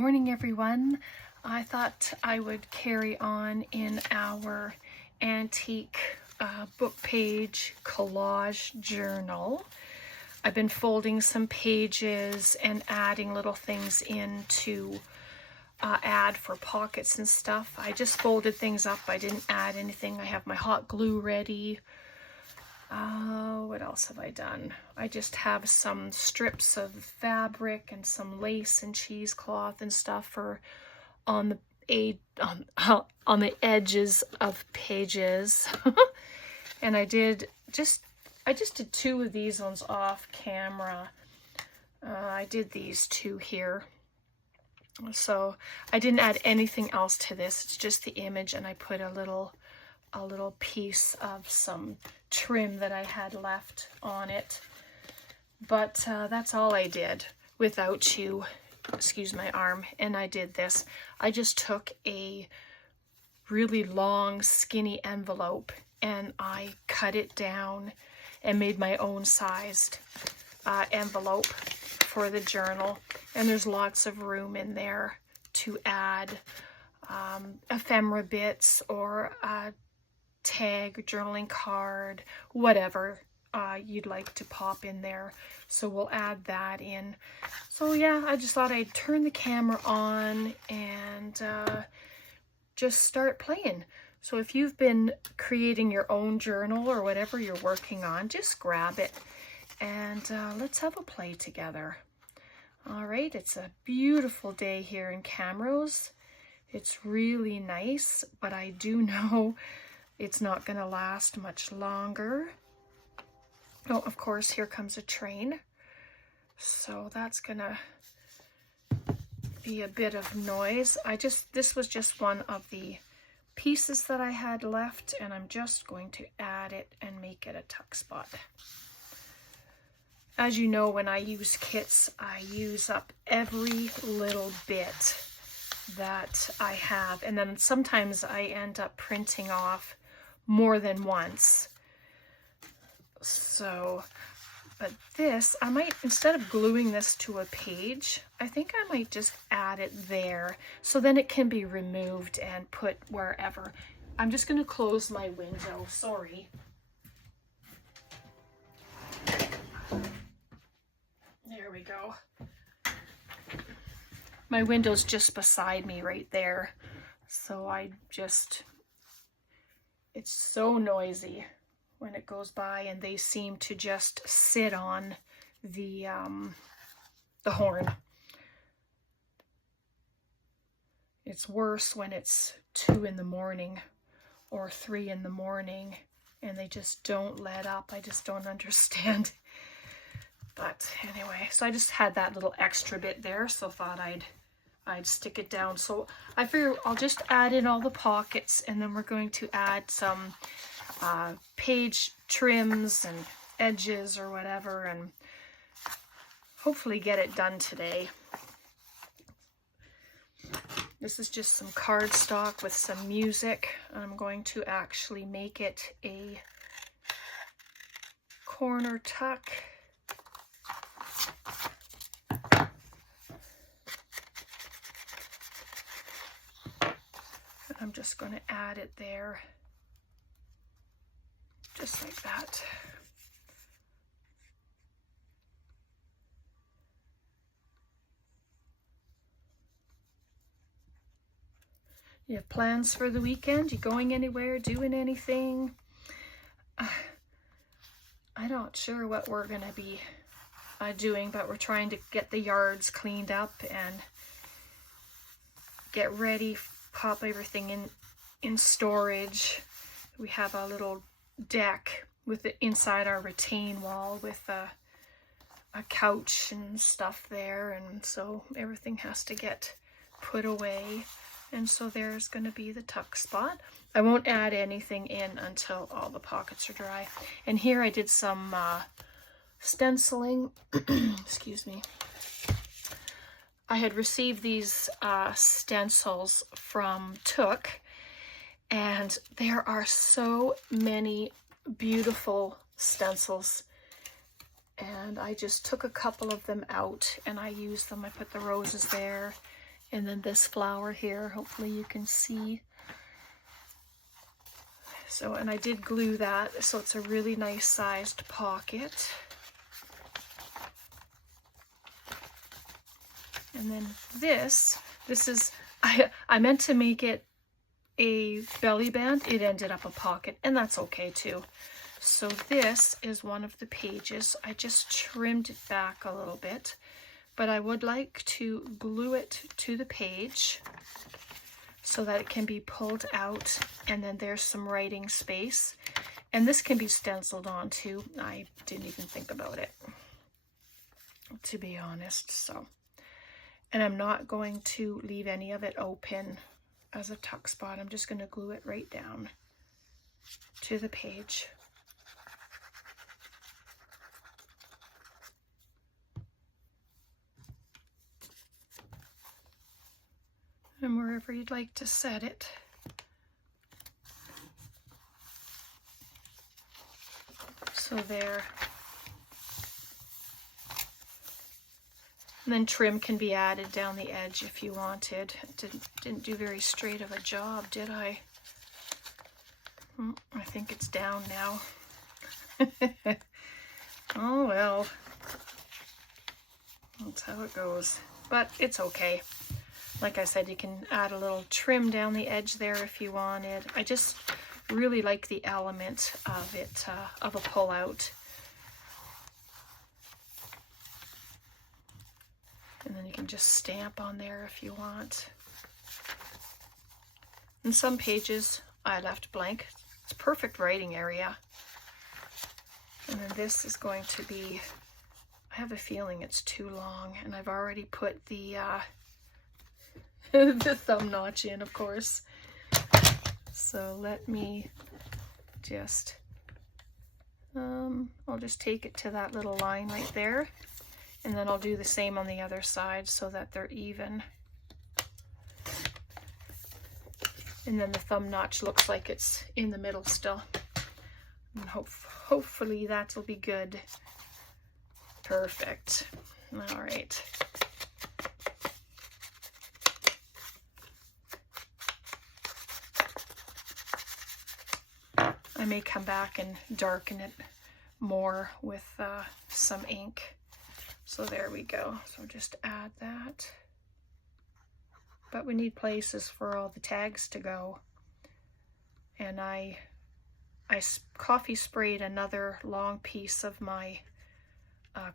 Morning everyone. I thought I would carry on in our antique book page collage journal. I've been folding some pages and adding little things in to add for pockets and stuff. I just folded things up. I didn't add anything. I have my hot glue ready. What else have I done? I just have some strips of fabric and some lace and cheesecloth and stuff for on the edges of pages. And I just did two of these ones off camera. I did these two here. So I didn't add anything else to this. It's just the image, and I put a little piece of some trim that I had left on it. But that's all I did without you. Excuse my arm. And I did this. I just took a really long skinny envelope and I cut it down and made my own sized envelope for the journal. And there's lots of room in there to add ephemera bits or a tag, journaling card, whatever you'd like to pop in there. So we'll add that in. So yeah, I just thought I'd turn the camera on and just start playing. So if you've been creating your own journal or whatever you're working on, just grab it and let's have a play together. All right, it's a beautiful day here in Camrose. It's really nice, but I do know it's not going to last much longer. Oh, of course, here comes a train. So that's going to be a bit of noise. This was just one of the pieces that I had left, and I'm just going to add it and make it a tuck spot. As you know, when I use kits, I use up every little bit that I have, and then sometimes I end up printing off more than once. So, but this, I might, instead of gluing this to a page, I think I might just add it there, so then it can be removed and put wherever. I'm just going to close my window, sorry. There we go. My window's just beside me right there, so it's so noisy when it goes by, and they seem to just sit on the horn. It's worse when it's 2 in the morning or 3 in the morning and they just don't let up. I just don't understand. But anyway, so I just had that little extra bit there, so thought I'd stick it down. So I figure I'll just add in all the pockets, and then we're going to add some page trims and edges or whatever, and hopefully get it done today. This is just some cardstock with some music. I'm going to actually make it a corner tuck. I'm just going to add it there, just like that. You have plans for the weekend? You going anywhere, doing anything? I'm not sure what we're going to be doing, but we're trying to get the yards cleaned up and get ready, pop everything in storage. We have a little deck with it inside our retaining wall with a couch and stuff there, and so everything has to get put away. And so there's going to be the tuck spot. I won't add anything in until all the pockets are dry. And here I did some stenciling. Excuse me. I had received these stencils from Took, and there are so many beautiful stencils, and I just took a couple of them out and I used them. I put the roses there And then this flower here, hopefully you can see. So, and I did glue that, so it's a really nice sized pocket. And then this is, I meant to make it a belly band. It ended up a pocket, and that's okay too. So this is one of the pages. I just trimmed it back a little bit, but I would like to glue it to the page so that it can be pulled out, and then there's some writing space. And this can be stenciled on too. I didn't even think about it, to be honest. So, and I'm not going to leave any of it open as a tuck spot. I'm just going to glue it right down to the page. And wherever you'd like to set it. So there. And then trim can be added down the edge if you wanted. Didn't do very straight of a job, did I? I think it's down now. Oh well. That's how it goes. But it's okay. Like I said, you can add a little trim down the edge there if you wanted. I just really like the element of it, of a pull-out. And then you can just stamp on there if you want. And some pages I left blank. It's perfect writing area. And then this is going to be, I have a feeling it's too long, and I've already put the the thumb notch in, of course. So let me just, I'll just take it to that little line right there, and then I'll do the same on the other side so that they're even. And then the thumb notch looks like it's in the middle still. And hopefully that'll be good. Perfect. All right. I may come back and darken it more with some ink. So there we go. So just add that. But we need places for all the tags to go. And I coffee sprayed another long piece of my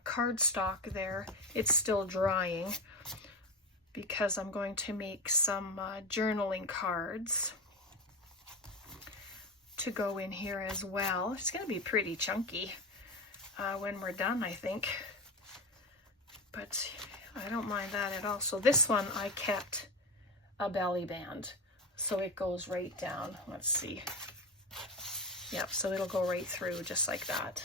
cardstock there. It's still drying because I'm going to make some journaling cards to go in here as well. It's going to be pretty chunky when we're done, I think. But I don't mind that at all. So this one I kept a belly band, so it goes right down. Let's see. Yep, so it'll go right through just like that.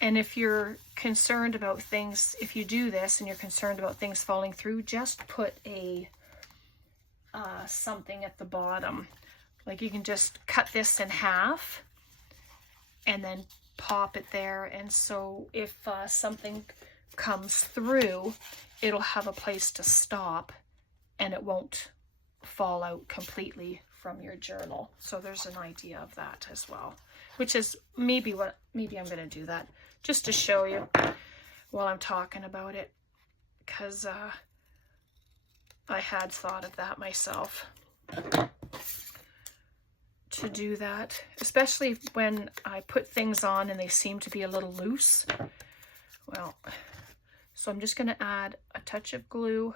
And if you're concerned about things, if you do this and you're concerned about things falling through, just put a something at the bottom. Like you can just cut this in half and then pop it there. And so if something comes through, it'll have a place to stop and it won't fall out completely from your journal. So there's an idea of that as well, which is maybe I'm going to do that just to show you while I'm talking about it, because I had thought of that myself, to do that, especially when I put things on and they seem to be a little loose. Well, so I'm just going to add a touch of glue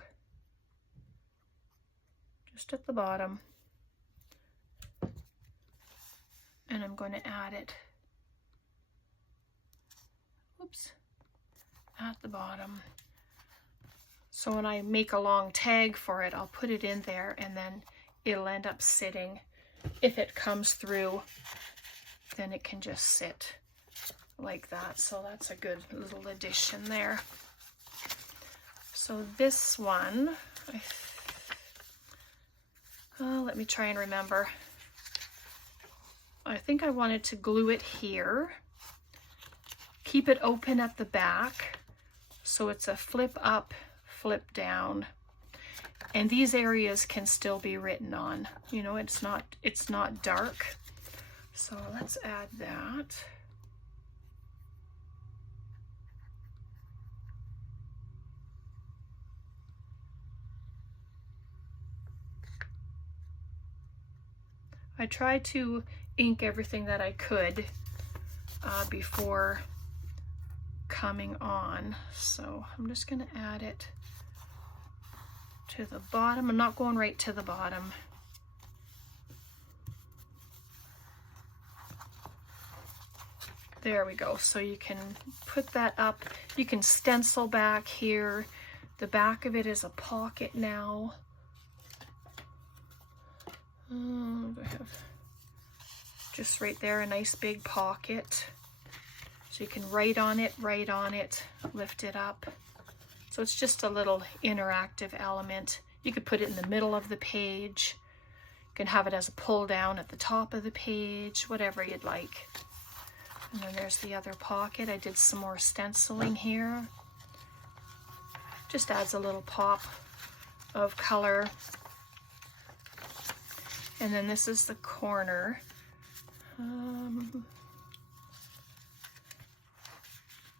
just at the bottom, and I'm going to add it, oops, at the bottom. So when I make a long tag for it, I'll put it in there, and then it'll end up sitting. If it comes through, then it can just sit like that. So that's a good little addition there. So this one, let me try and remember. I think I wanted to glue it here. Keep it open at the back, so it's a flip up, flip down And these areas can still be written on. You know, it's not dark. So let's add that. I tried to ink everything that I could before coming on. So I'm just going to add it to the bottom. I'm not going right to the bottom. There we go. So you can put that up. You can stencil back here. The back of it is a pocket now. I have just right there a nice big pocket. So you can write on it, lift it up. So it's just a little interactive element. You could put it in the middle of the page. You can have it as a pull down at the top of the page, whatever you'd like. And then there's the other pocket. I did some more stenciling here. Just adds a little pop of color. And then this is the corner. I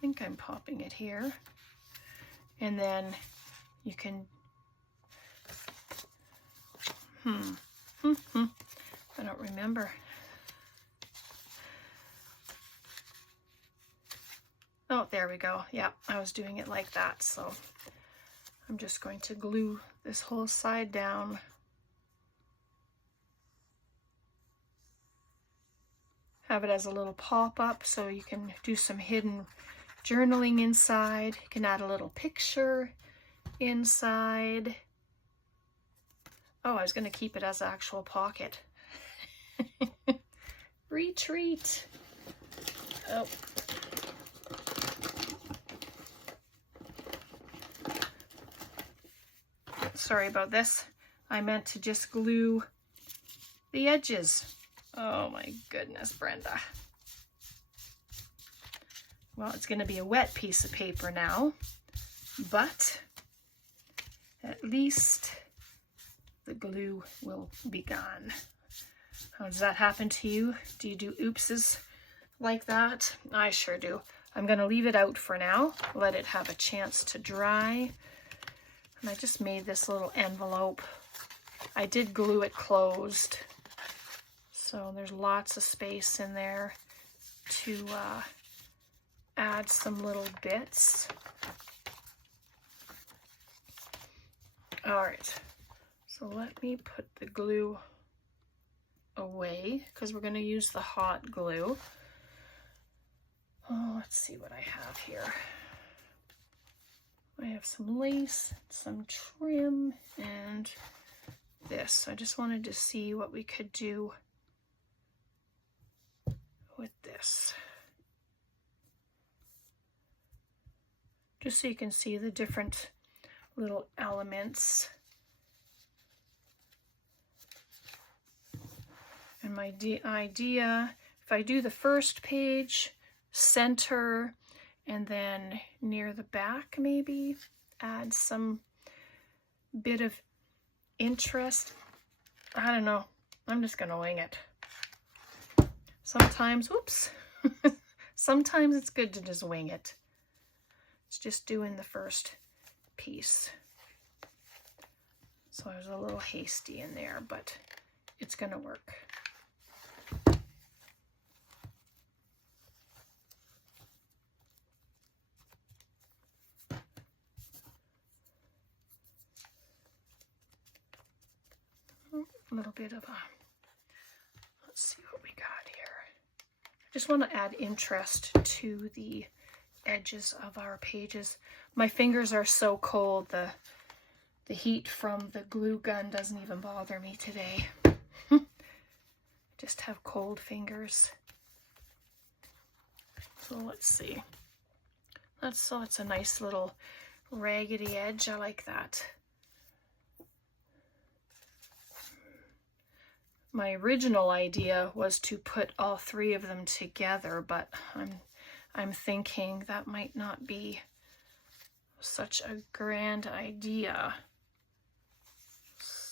think I'm popping it here. And then you can, I don't remember. Oh, there we go. Yeah, I was doing it like that. So I'm just going to glue this whole side down. Have it as a little pop-up so you can do some hidden journaling inside. You can add a little picture inside. Oh, I was going to keep it as an actual pocket. Retreat. Oh. Sorry about this. I meant to just glue the edges. Oh my goodness, Brenda. Well, it's going to be a wet piece of paper now, but at least the glue will be gone. How does that happen to you? Do you do oopses like that? I sure do. I'm going to leave it out for now, let it have a chance to dry. And I just made this little envelope. I did glue it closed. So there's lots of space in there to add some little bits. All right, so let me put the glue away because we're going to use the hot glue. Oh, let's see what I have here. I have some lace, some trim, and this. I just wanted to see what we could do with this. Just so you can see the different little elements. And my idea, if I do the first page, center, and then near the back maybe, add some bit of interest. I don't know. I'm just gonna wing it. Sometimes, whoops, sometimes it's good to just wing it. It's just doing the first piece. So I was a little hasty in there, but it's gonna work. A little bit of a, let's see what we got here. I just want to add interest to the edges of our pages. My fingers are so cold, the heat from the glue gun doesn't even bother me today. Just have cold fingers. So let's see. It's a nice little raggedy edge. I like that. My original idea was to put all three of them together, but I'm thinking that might not be such a grand idea.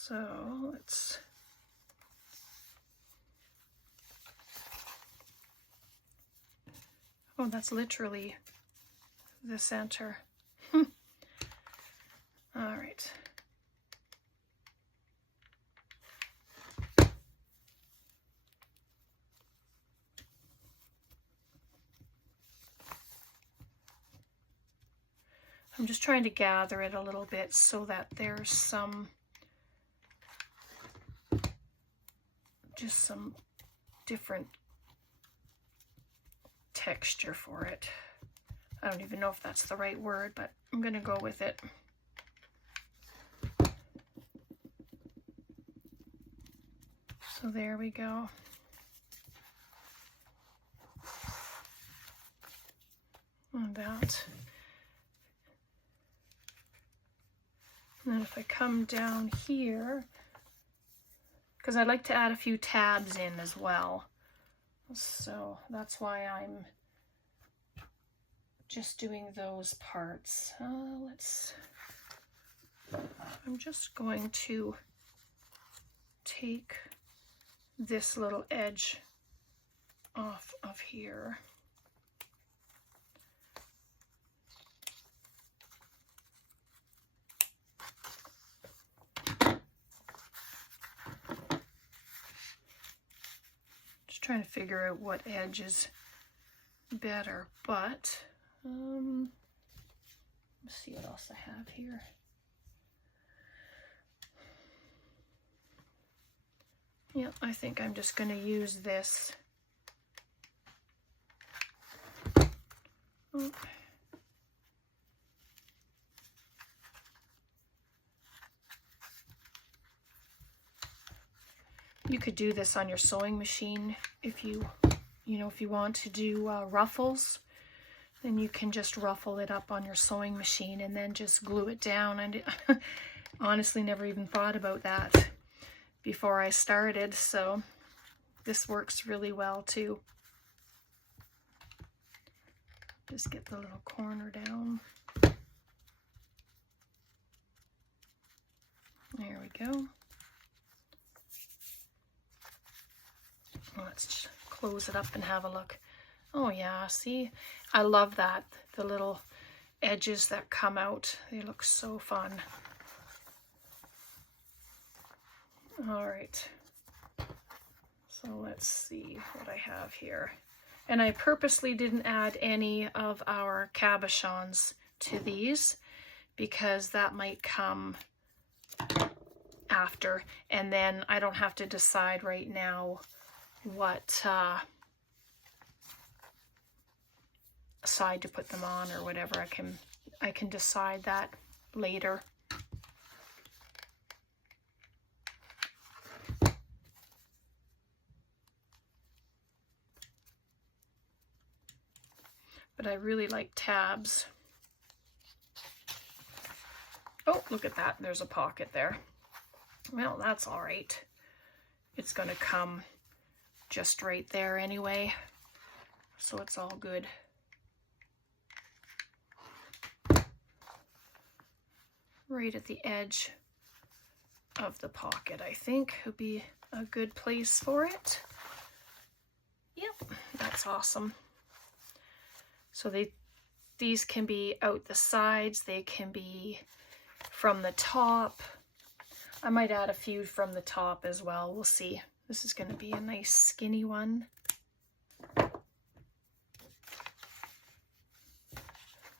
So let's oh, that's literally the center. All right. I'm just trying to gather it a little bit so that there's just some different texture for it. I don't even know if that's the right word, but I'm gonna go with it. So there we go. And that. And then if I come down here, because I like to add a few tabs in as well. So that's why I'm just doing those parts. I'm just going to take this little edge off of here. Trying to figure out what edge is better, but let's see what else I have here. Yep, I think I'm just going to use this. Oh. You could do this on your sewing machine if you want to do ruffles. Then you can just ruffle it up on your sewing machine and then just glue it down. And honestly never even thought about that before I started, so this works really well too. Just get the little corner down. There we go. Let's close it up and have a look. Oh yeah, see, I love that. The little edges that come out, they look so fun. All right, so let's see what I have here. And I purposely didn't add any of our cabochons to these because that might come after, and then I don't have to decide right now what side to put them on or whatever. I can decide that later. But I really like tabs. Oh, look at that. There's a pocket there. Well, that's all right. It's going to come just right there anyway, so it's all good. Right at the edge of the pocket, I think, would be a good place for it. Yep, that's awesome. So these can be out the sides, they can be from the top. I might add a few from the top as well, we'll see. This is going to be a nice skinny one.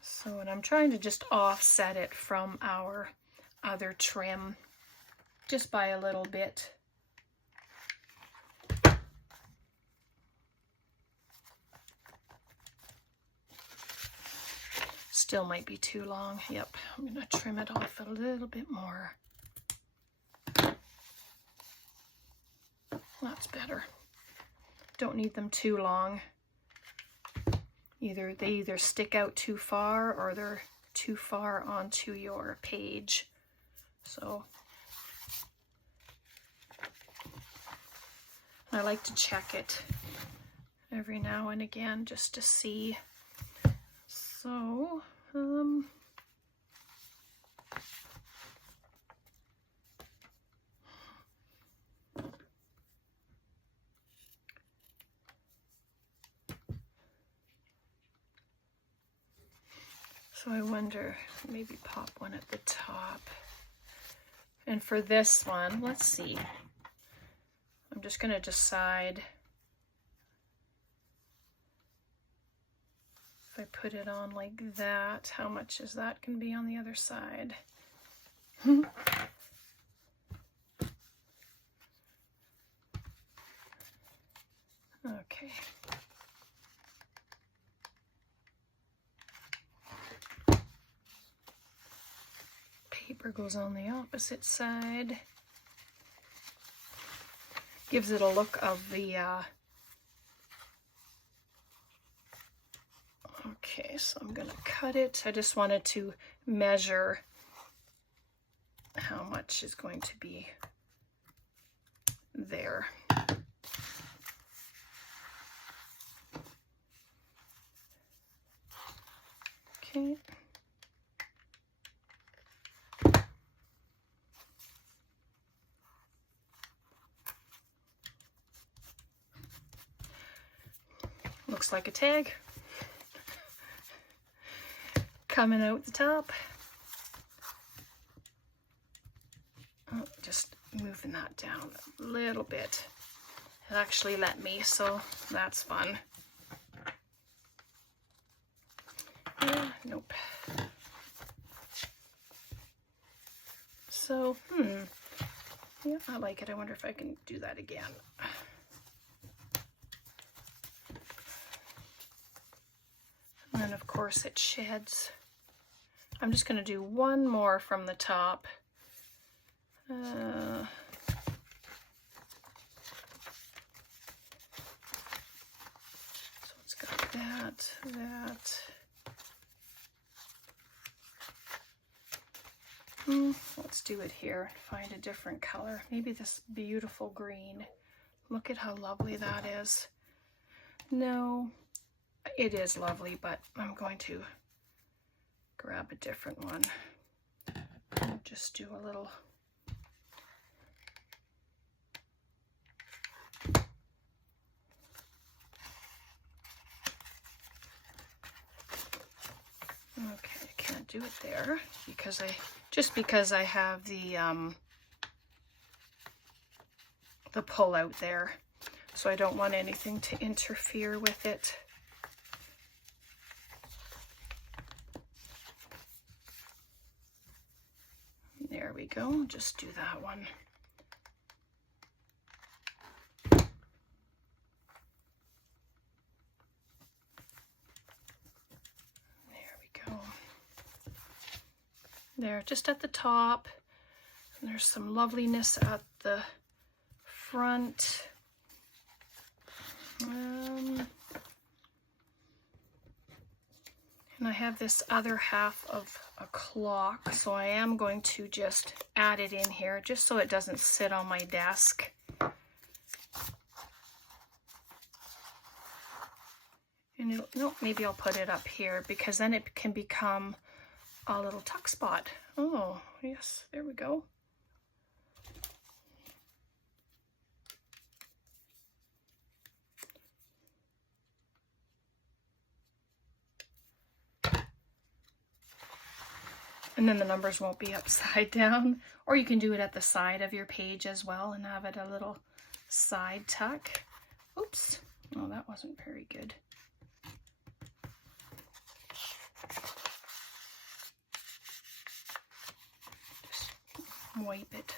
So, and I'm trying to just offset it from our other trim just by a little bit. Still might be too long. Yep, I'm going to trim it off a little bit more. That's better. Don't need them too long. They either stick out too far or they're too far onto your page. So I like to check it every now and again just to see. So So I wonder, maybe pop one at the top. And for this one, let's see. I'm just going to decide if I put it on like that, how much is that going to be on the other side? Okay. Paper goes on the opposite side. Gives it a look of the, okay, so I'm gonna cut it. I just wanted to measure how much is going to be there. Okay. Looks like a tag coming out the top. Oh, just moving that down a little bit. It actually let me, so that's fun. Yeah, nope. So, yeah, I like it. I wonder if I can do that again. And then of course it sheds. I'm just going to do one more from the top. So it's got that. Let's do it here. Find a different color. Maybe this beautiful green. Look at how lovely that is. No, it is lovely, but I'm going to grab a different one. I'll just do a little. Okay, I can't do it there because because I have the pull out there, so I don't want anything to interfere with it. There we go, just do that one. There we go. There, just at the top. And there's some loveliness at the front. And I have this other half of a clock, so I am going to just add it in here just so it doesn't sit on my desk. And no, maybe I'll put it up here because then it can become a little tuck spot. Oh, yes, there we go. And then the numbers won't be upside down. Or you can do it at the side of your page as well and have it a little side tuck. Oops. Oh, that wasn't very good. Just wipe it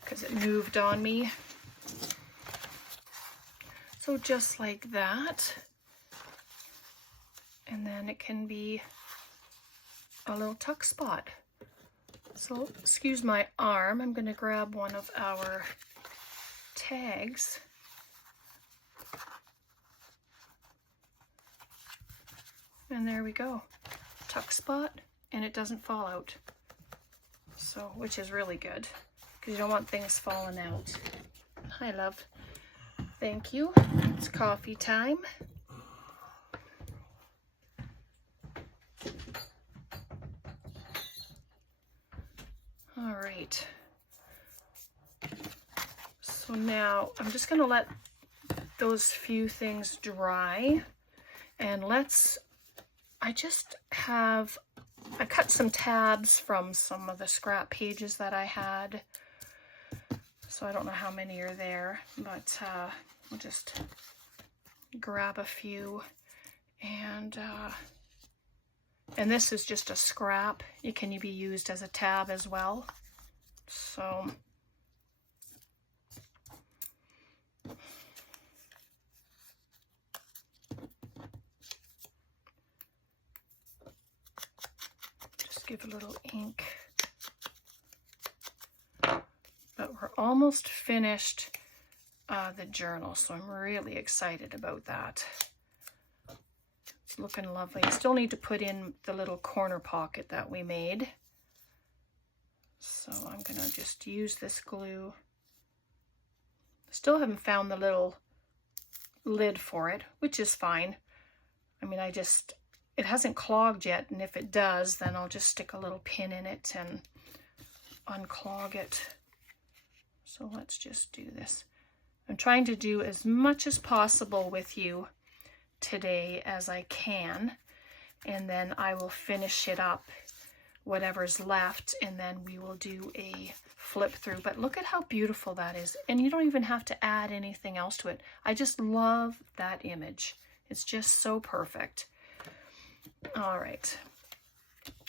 because it moved on me. So just like that. And then it can be a little tuck spot. So excuse my arm, I'm going to grab one of our tags. And there we go. Tuck spot, and it doesn't fall out. So, which is really good because you don't want things falling out. Hi, love. Thank you. It's coffee time. All right, so now I'm just going to let those few things dry, and let's I cut some tabs from some of the scrap pages that I had. So I don't know how many are there, but I'll just grab a few. And this is just a scrap. It can be used as a tab as well. So just give a little ink. But we're almost finished the journal, so I'm really excited about that. It's looking lovely. I still need to put in the little corner pocket that we made. So I'm going to just use this glue. Still haven't found the little lid for it, which is fine. I mean, it hasn't clogged yet, and if it does, then I'll just stick a little pin in it and unclog it. So let's just do this. I'm trying to do as much as possible with you today as I can, and then I will finish it up, whatever's left, and then we will do a flip through. But look at how beautiful that is, and you don't even have to add anything else to it. I just love that image. It's just so perfect. All right,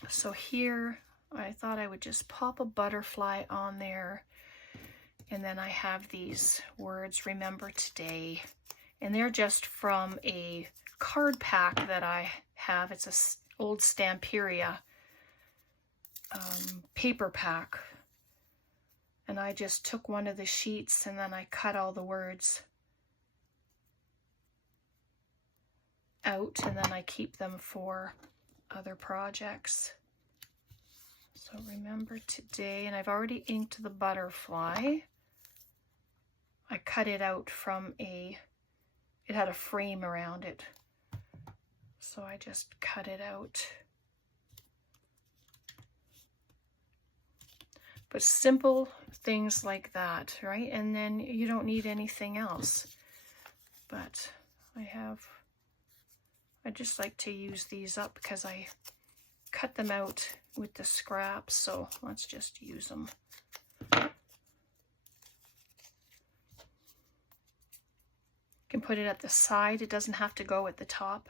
so here I thought I would just pop a butterfly on there. And then I have these words, remember today. And they're just from a card pack that I have. It's an old Stamperia paper pack. And I just took one of the sheets and then I cut all the words out. And then I keep them for other projects. So remember today. And I've already inked the butterfly. I cut it out from it had a frame around it. So I just cut it out. But simple things like that, right? And then you don't need anything else. But I just like to use these up because I cut them out with the scraps. So let's just use them. You can put it at the side. It doesn't have to go at the top.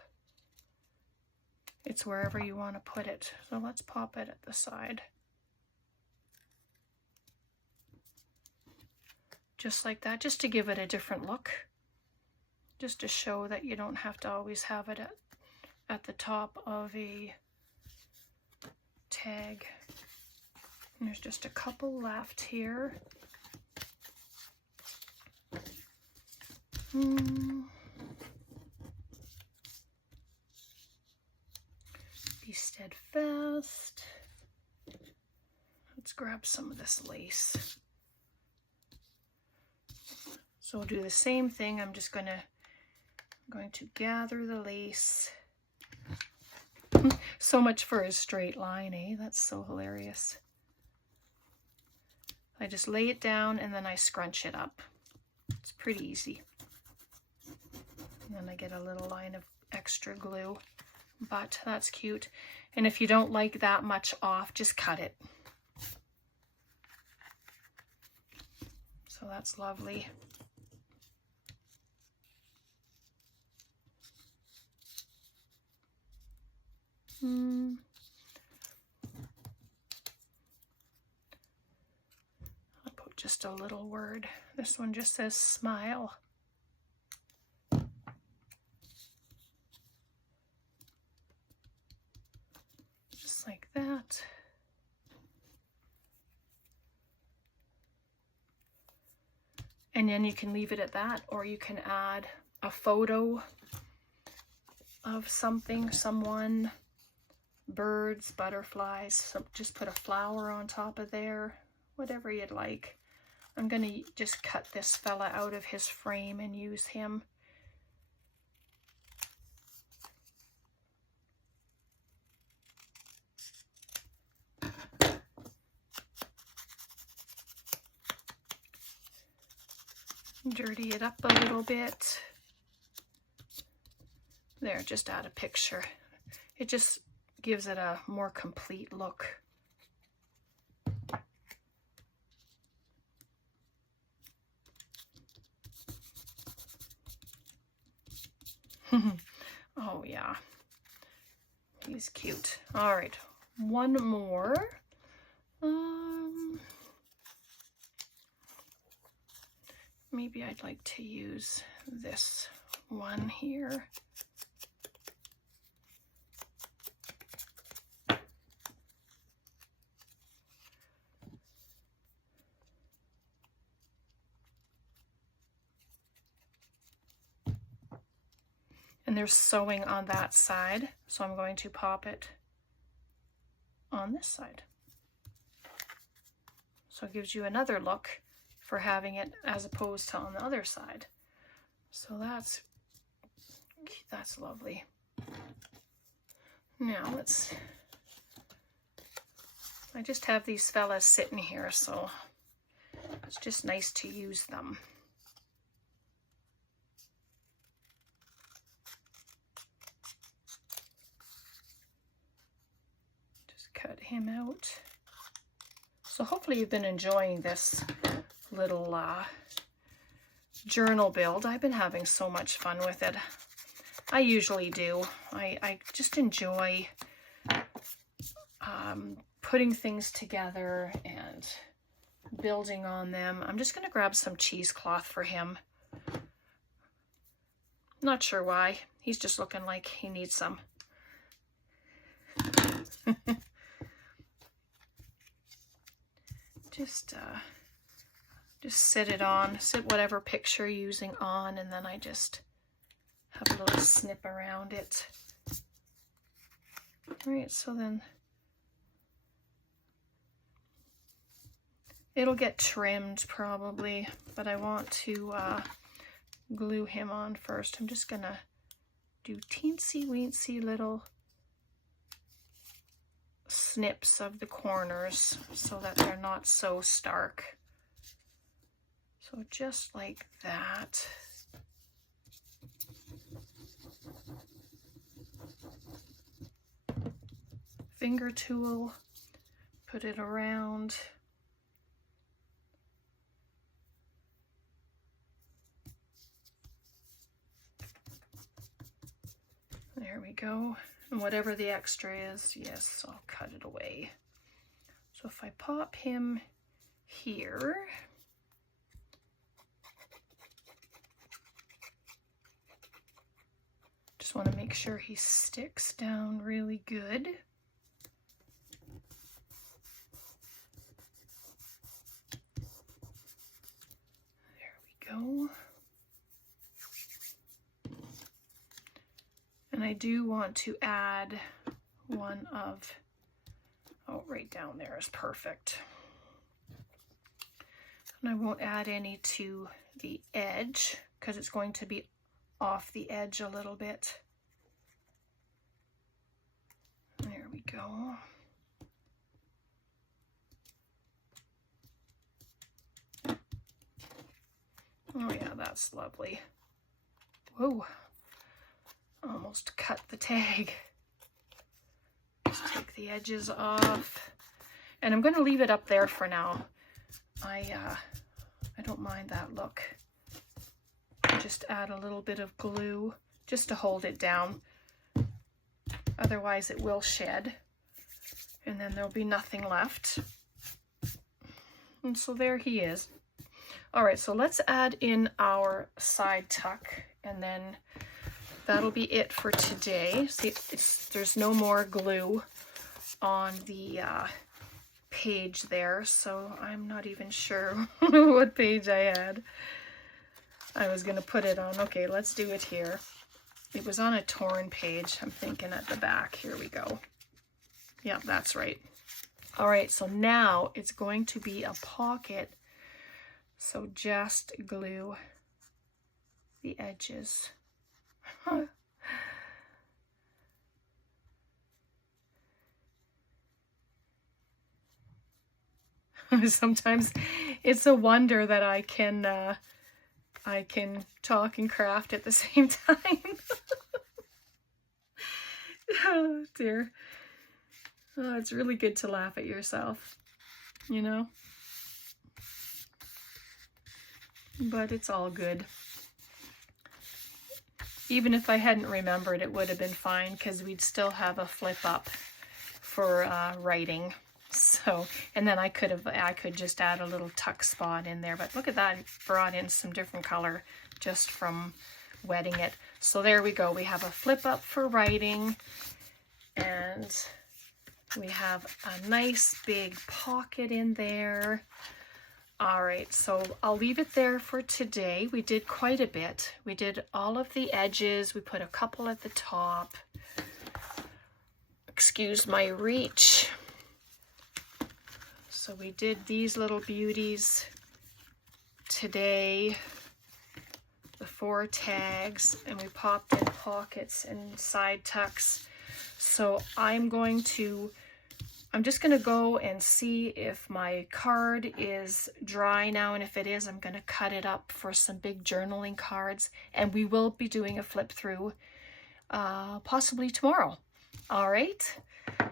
It's wherever you want to put it. So let's pop it at the side. Just like that, just to give it a different look. Just to show that you don't have to always have it at the top of a tag. And there's just a couple left here. Be steadfast. Let's grab some of this lace. So we'll do the same thing. I'm just going to gather the lace. So much for a straight line, eh? That's so hilarious. I just lay it down and then I scrunch it up. It's pretty easy. And then I get a little line of extra glue, but that's cute. And if you don't like that much off, just cut it. So that's lovely. I'll put just a little word. This one just says smile. Just like that. And then you can leave it at that, or you can add a photo of something, someone, birds, butterflies, just put a flower on top of there, whatever you'd like. I'm going to just cut this fella out of his frame and use him. Dirty it up a little bit. There, just add a picture. It just gives it a more complete look. Oh yeah, he's cute. All right, one more. Maybe I'd like to use this one here. And there's sewing on that side, so I'm going to pop it on this side. So it gives you another look for having it as opposed to on the other side. So that's lovely. Now I just have these fellas sitting here, so it's just nice to use them. Just cut him out. So hopefully you've been enjoying this little journal build. I've been having so much fun with it. I usually do. I just enjoy putting things together and building on them. I'm just going to grab some cheesecloth for him. Not sure why. He's just looking like he needs some. Just sit whatever picture you're using on, and then I just have a little snip around it. All right, so then it'll get trimmed probably, but I want to glue him on first. I'm just gonna do teensy weensy little snips of the corners so that they're not so stark. So just like that. Finger tool, put it around. There we go. And whatever the extra is, yes, I'll cut it away. So if I pop him here, just want to make sure he sticks down really good. There we go. And I do want to add one of, oh, right down there is perfect. And I won't add any to the edge because it's going to be off the edge a little bit. There we go. Oh yeah, that's lovely. Whoa. Almost cut the tag. Just take the edges off. And I'm going to leave it up there for now. I don't mind that look. Just add a little bit of glue just to hold it down. Otherwise it will shed. And then there'll be nothing left. And so there he is. All right, so let's add in our side tuck, and then that'll be it for today. See, there's no more glue on the page there, so I'm not even sure what page I had. I was going to put it on. Okay, let's do it here. It was on a torn page, I'm thinking at the back. Here we go. Yeah, that's right. All right, so now it's going to be a pocket. So just glue the edges. Sometimes it's a wonder that I can talk and craft at the same time. Oh dear. Oh, it's really good to laugh at yourself, you know? But it's all good. Even if I hadn't remembered, it would have been fine because we'd still have a flip up for writing. So, and then I could just add a little tuck spot in there. But look at that, it brought in some different color just from wetting it. So there we go. We have a flip up for writing, and we have a nice big pocket in there. All right, so I'll leave it there for today. We did quite a bit. We did all of the edges. We put a couple at the top. Excuse my reach. So we did these little beauties today, the 4 tags, and we popped in pockets and side tucks. So I'm just going to go and see if my card is dry now, and if it is, I'm going to cut it up for some big journaling cards, and we will be doing a flip through possibly tomorrow. All right,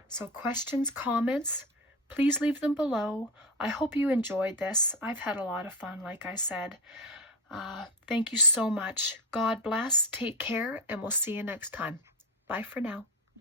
so questions, comments, please leave them below. I hope you enjoyed this. I've had a lot of fun, like I said. Thank you so much. God bless, take care, and we'll see you next time. Bye for now.